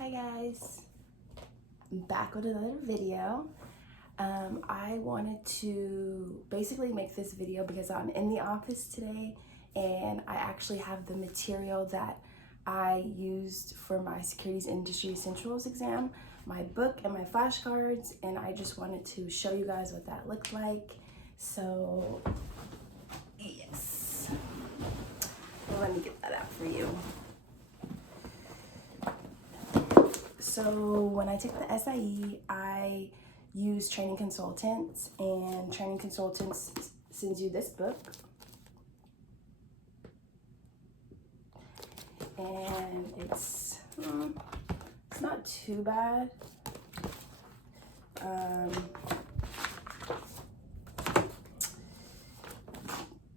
Hi guys, I'm back with another video. I wanted to basically make this video because I'm in the office today and I actually have the material that I used for my Securities Industry Essentials exam, my book and my flashcards, and I just wanted to show you guys what that looked like. So yes, let me get that out for you. So when I took the SIE, I used Training Consultants, and Training Consultants sends you this book. And it's not too bad.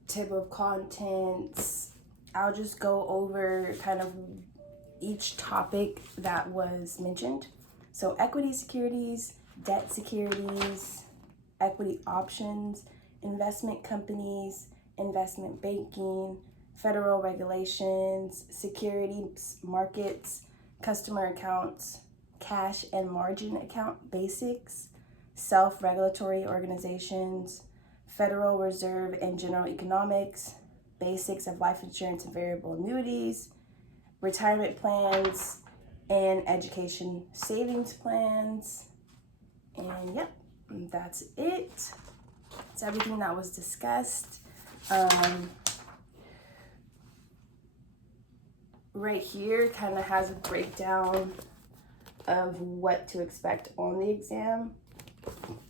Table of contents. I'll just go over kind of each topic that was mentioned. So equity securities, debt securities, equity options, investment companies, investment banking, federal regulations, securities markets, customer accounts, cash and margin account basics, self-regulatory organizations, Federal Reserve and general economics, basics of life insurance and variable annuities, retirement plans, and education savings plans. And yep, that's it. It's everything that was discussed. Right here kind of has a breakdown of what to expect on the exam.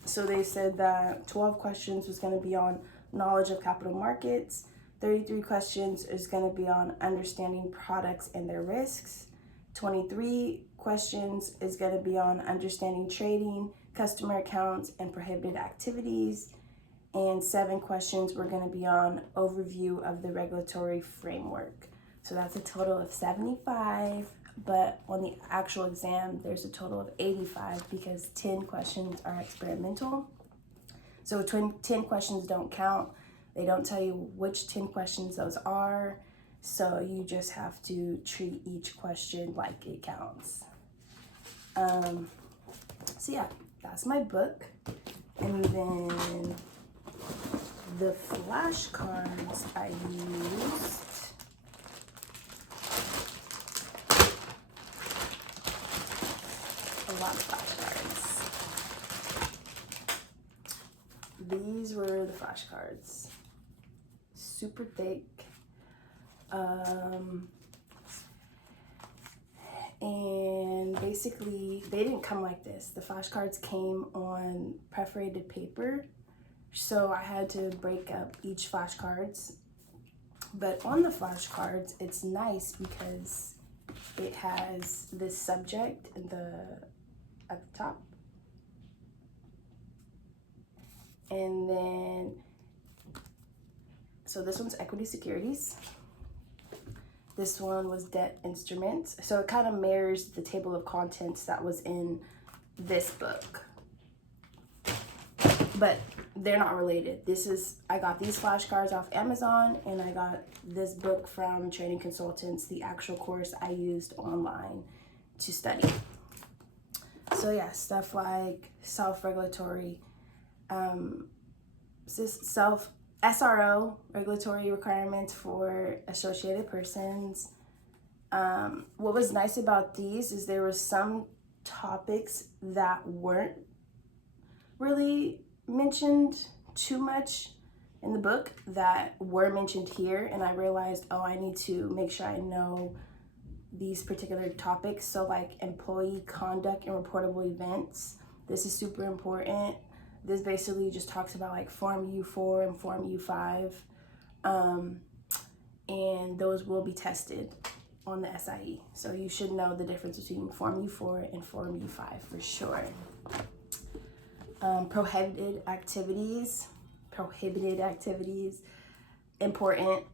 So they said that 12 questions was going to be on knowledge of capital markets, 33 questions is going to be on understanding products and their risks. 23 questions is going to be on understanding trading, customer accounts, and prohibited activities. And 7 questions were going to be on overview of the regulatory framework. So that's a total of 75, but on the actual exam, there's a total of 85 because 10 questions are experimental. So 10 questions don't count. They don't tell you which 10 questions those are, so you just have to treat each question like it counts. So yeah, that's my book. And then the flashcards I used. A lot of flashcards. These were the flashcards. Super thick, and basically they didn't come like this. The flashcards came on perforated paper, so I had to break up each flashcards. But on the flashcards, it's nice because it has this subject at the top, and then so this one's equity securities. This one was debt instruments. So it kind of mirrors the table of contents that was in this book. But they're not related. I got these flashcards off Amazon, and I got this book from Training Consultants, the actual course I used online to study. So yeah, stuff like self-regulatory, SRO, regulatory requirements for associated persons. What was nice about these is there were some topics that weren't really mentioned too much in the book that were mentioned here, and I realized, oh, I need to make sure I know these particular topics. So like employee conduct and reportable events, this is super important. This basically just talks about like Form U4 and Form U5, and those will be tested on the SIE. So you should know the difference between Form U4 and Form U5 for sure. Prohibited activities, important.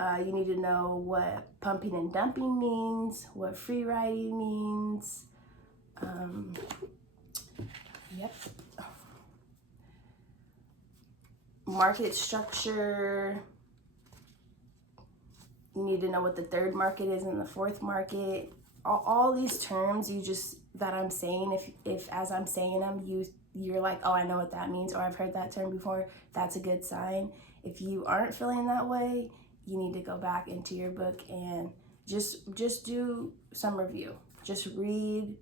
You need to know what pumping and dumping means, what free riding means. Yep. Market structure. You need to know what the third market is and the fourth market. all these terms that I'm saying, if as I'm saying them, you're like, oh, I know what that means, or I've heard that term before, that's a good sign. If you aren't feeling that way, you need to go back into your book and just do some review. Just read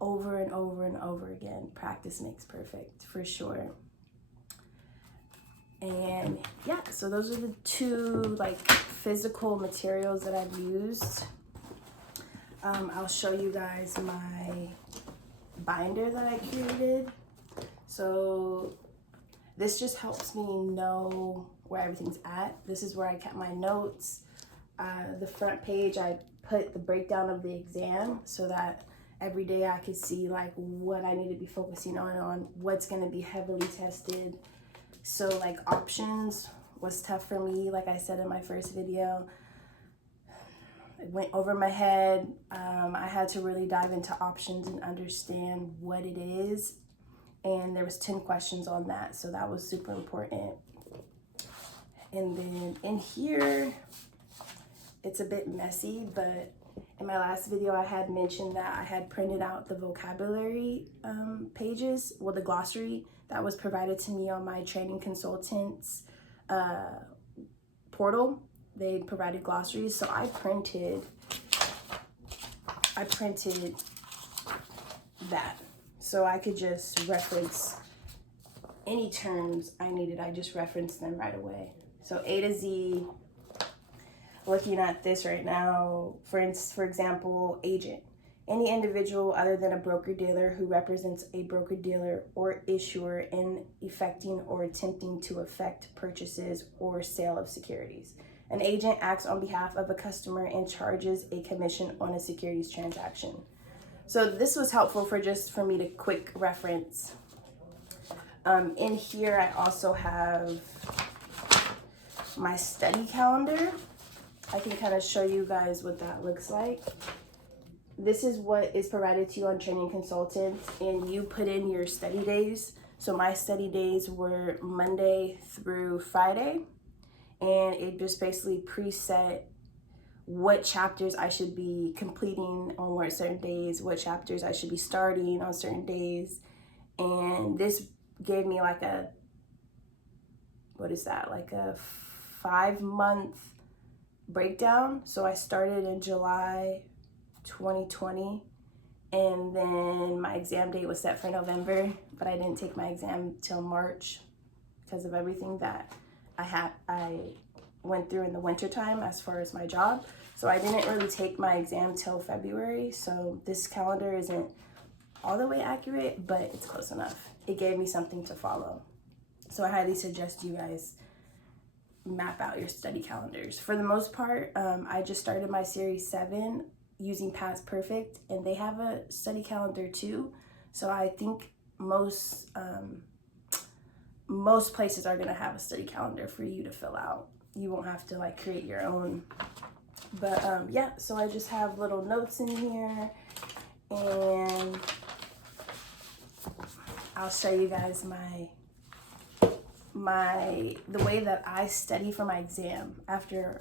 over and over and over again. Practice makes perfect, for sure. And yeah, so those are the two like physical materials that I've used. I'll show you guys my binder that I created. So this just helps me know where everything's at. This is where I kept my notes. The front page, I put the breakdown of the exam so that every day I could see like what I need to be focusing on what's going to be heavily tested. So like options was tough for me, like I said in my first video. It went over my head. I had to really dive into options and understand what it is. And there was 10 questions on that, so that was super important. And then in here, it's a bit messy, but in my last video, I had mentioned that I had printed out the vocabulary pages, well, the glossary that was provided to me on my training consultants portal. They provided glossaries, so I printed that. So I could just reference any terms I needed. I just referenced them right away. So A to Z, looking at this right now, for example, agent. Any individual other than a broker-dealer who represents a broker-dealer or issuer in effecting or attempting to effect purchases or sale of securities. An agent acts on behalf of a customer and charges a commission on a securities transaction. So this was helpful for me to quick reference. In here, I also have my study calendar. I can kind of show you guys what that looks like. This is what is provided to you on Training Consultants, and you put in your study days. So my study days were Monday through Friday, and it just basically preset what chapters I should be completing on certain days, what chapters I should be starting on certain days. And this gave me like a, like a 5-month breakdown. So I started in July 2020, and then my exam date was set for November, but I didn't take my exam till March because of everything that I went through in the winter time as far as my job. So I didn't really take my exam till February. So this calendar isn't all the way accurate, but it's close enough. It gave me something to follow. So I highly suggest you guys map out your study calendars. For the most part, I just started my series 7 using Past Perfect, and they have a study calendar too. So I think most places are gonna have a study calendar for you to fill out. You won't have to like create your own. But yeah, so I just have little notes in here, and I'll show you guys the way that I study for my exam. After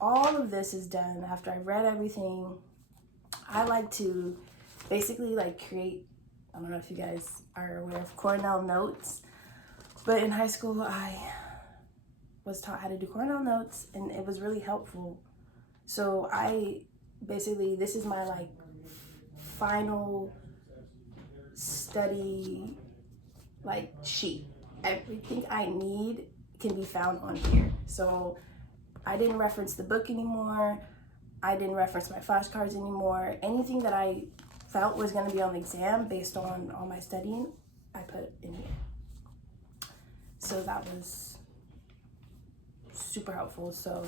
all of this is done, after I've read everything, I like to basically like create, I don't know if you guys are aware of Cornell Notes, but in high school I was taught how to do Cornell Notes, and it was really helpful. So I basically, this is my like final study like sheet. Everything I need can be found on here. So I didn't reference the book anymore. I didn't reference my flashcards anymore. Anything that I felt was going to be on the exam based on all my studying, I put in here. So that was super helpful. So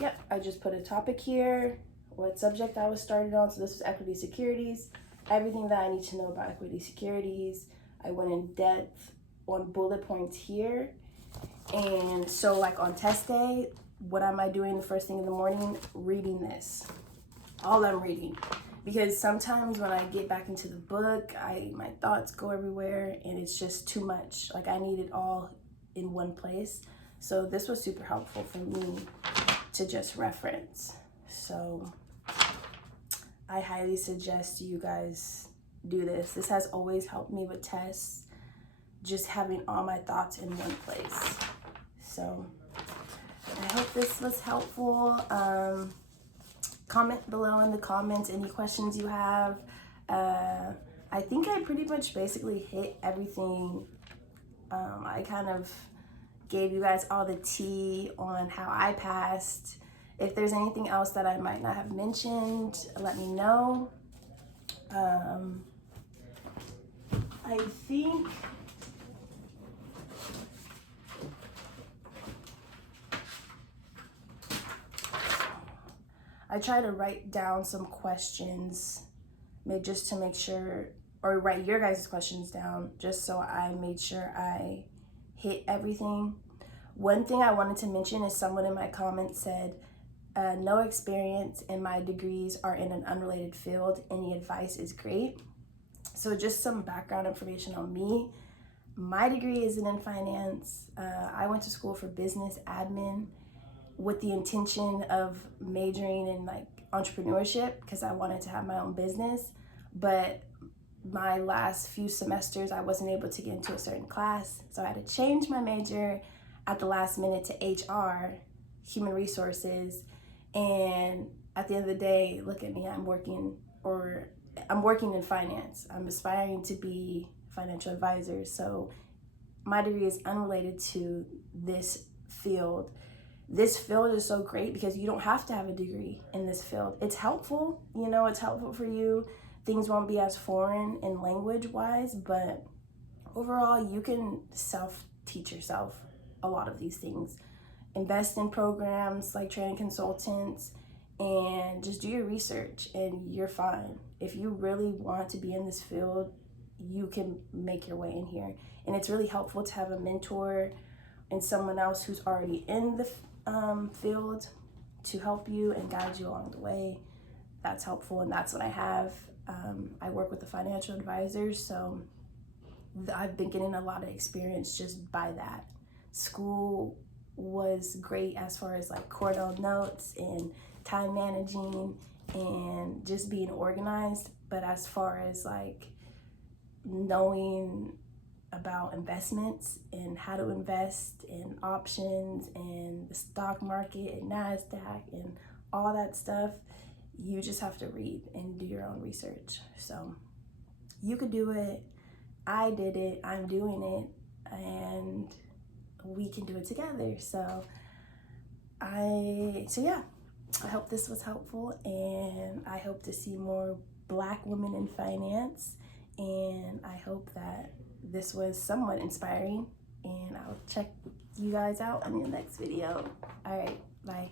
yep, I just put a topic here, what subject I was started on. So this was equity securities, everything that I need to know about equity securities. I went in depth on bullet points here. And so like on test day, what am I doing the first thing in the morning? Reading this. All I'm reading. Because sometimes when I get back into the book, my thoughts go everywhere and it's just too much. Like I need it all in one place. So this was super helpful for me to just reference. So I highly suggest you guys do this. This has always helped me with tests, just having all my thoughts in one place. So I hope this was helpful. Comment below in the comments any questions you have. I think I pretty much basically hit everything. I kind of gave you guys all the tea on how I passed. If there's anything else that I might not have mentioned, let me know. I think I try to write down some questions, just to make sure, or write your guys' questions down, just so I made sure I hit everything. One thing I wanted to mention is someone in my comments said, no experience and my degrees are in an unrelated field. Any advice is great. So just some background information on me. My degree isn't in finance. I went to school for business admin with the intention of majoring in like entrepreneurship because I wanted to have my own business. But my last few semesters, I wasn't able to get into a certain class. So I had to change my major at the last minute to HR, human resources. And at the end of the day, look at me, I'm working in finance. I'm aspiring to be a financial advisor. So my degree is unrelated to this field. This field is so great because you don't have to have a degree in this field. It's helpful, you know, it's helpful for you. Things won't be as foreign in language wise, but overall you can self-teach yourself a lot of these things. Invest in programs like training consultants and just do your research and you're fine. If you really want to be in this field, you can make your way in here. And it's really helpful to have a mentor and someone else who's already in the field to help you and guide you along the way. That's helpful, and that's what I have. I work with the financial advisors, so I've been getting a lot of experience just by that. School was great as far as like Cornell Notes and time managing and just being organized, but as far as like knowing about investments and how to invest in options and the stock market and NASDAQ and all that stuff, you just have to read and do your own research. So you could do it. I did it. I'm doing it, and we can do it together. So yeah, I hope this was helpful, and I hope to see more Black women in finance, and I hope that this was somewhat inspiring, and I'll check you guys out in the next video. All right, bye.